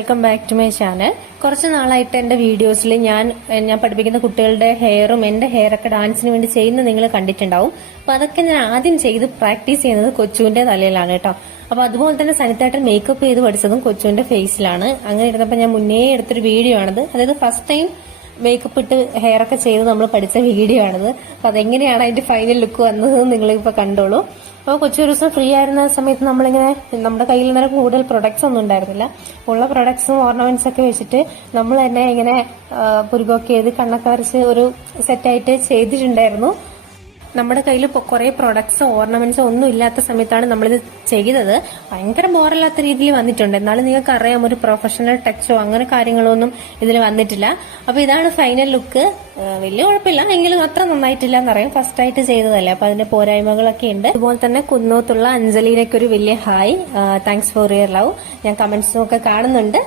Welcome back to my channel. കുറച്ച് നാളായിട്ട് എന്റെ വീഡിയോസിൽ ഞാൻ പഠിപ്പിക്കുന്ന കുട്ടികളുടെ ഹെയറും എന്റെ ഹെയറൊക്കെ ഡാൻസിന് വേണ്ടി ചെയ്യുന്നത് നിങ്ങൾ കണ്ടിട്ടുണ്ടാവും. അപ്പൊ അതൊക്കെ ഞാൻ ആദ്യം ചെയ്ത് പ്രാക്ടീസ് ചെയ്യുന്നത് കൊച്ചുവിന്റെ തലയിലാണ് കേട്ടോ. അപ്പൊ അതുപോലെ തന്നെ സനിതേട്ടൻ മേക്കപ്പ് ചെയ്ത് പഠിച്ചതും കൊച്ചുവിന്റെ ഫേസിലാണ്. അങ്ങനെ ഇരുന്നപ്പോ ഞാൻ മുന്നേ എടുത്തൊരു വീഡിയോ ആണിത്. അതായത് ഫസ്റ്റ് ടൈം മേക്കപ്പ് ഇട്ട് ഹെയർ ഒക്കെ ചെയ്ത് നമ്മൾ പഠിച്ച വീഡിയോ ആണിത്. അപ്പൊ അതെങ്ങനെയാണ് അതിന്റെ ഫൈനൽ ലുക്ക് വന്നത് നിങ്ങളിപ്പോ കണ്ടോളൂ. അപ്പോൾ കൊച്ചു ഒരു ദിവസം ഫ്രീ ആയിരുന്ന സമയത്ത് നമ്മളിങ്ങനെ നമ്മുടെ കയ്യിൽ നിന്ന് കൂടുതൽ പ്രൊഡക്ട്സ് ഒന്നും ഉണ്ടായിരുന്നില്ല. ഉള്ള പ്രൊഡക്ട്സും ഓർണമെന്റ്സ് ഒക്കെ വെച്ചിട്ട് നമ്മൾ തന്നെ ഇങ്ങനെ പുരുകൊക്കെ ചെയ്ത് കണ്ണൊക്കെ വരച്ച് ഒരു സെറ്റായിട്ട് ചെയ്തിട്ടുണ്ടായിരുന്നു. നമ്മുടെ കയ്യിൽ കുറെ പ്രൊഡക്ട്സോ ഓർണമെന്റ്സോ ഒന്നും ഇല്ലാത്ത സമയത്താണ് നമ്മളിത് ചെയ്തത്. ഭയങ്കര ബോറല്ലാത്ത രീതിയിൽ വന്നിട്ടുണ്ട്. എന്നാലും നിങ്ങൾക്ക് അറിയാം, ഒരു പ്രൊഫഷണൽ ടച്ചോ അങ്ങനെ കാര്യങ്ങളൊന്നും ഇതിൽ വന്നിട്ടില്ല. അപ്പൊ ഇതാണ് ഫൈനൽ ലുക്ക്. വലിയ കുഴപ്പമില്ല, എങ്കിലും അത്ര നന്നായിട്ടില്ല എന്നറിയാം. ഫസ്റ്റ് ആയിട്ട് ചെയ്തതല്ലേ, അപ്പൊ അതിന്റെ പോരായ്മകളൊക്കെ ഉണ്ട്. അതുപോലെ തന്നെ കുന്നോത്തുള്ള അഞ്ജലിയിലേക്ക് ഒരു വലിയ hi, thanks for your love. ഞാൻ കമന്റ്സും ഒക്കെ കാണുന്നുണ്ട്.